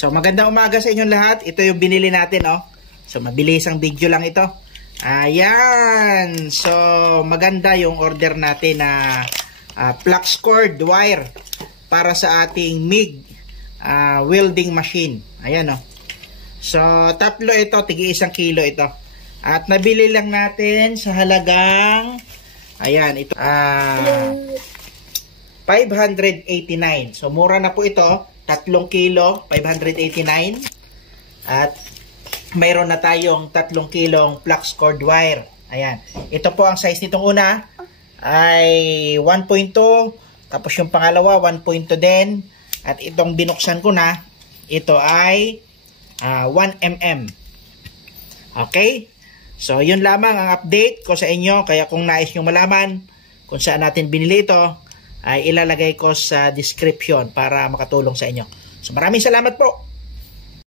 So magandang umaga sa inyong lahat. Ito yung binili natin, oh. So mabilis ang video lang ito. Ayan. So maganda yung order natin na flux cord wire para sa ating MIG welding machine. Ayan, oh. So tatlo ito, tigi 1 kilo ito. At nabili lang natin sa halagang ayan, ito 589. So mura na po ito. 3 kilo, 589. At mayroon na tayong 3 kilong flux cord wire. Ayan. Ito po ang size nitong una ay 1.2. Tapos yung pangalawa 1.2 din. At itong binuksan ko na, ito ay 1 mm. Okay? So yun lamang ang update ko sa inyo. Kaya kung nais nyo malaman kung saan natin binili ito, ay ilalagay ko sa description para makatulong sa inyo. So maraming salamat po.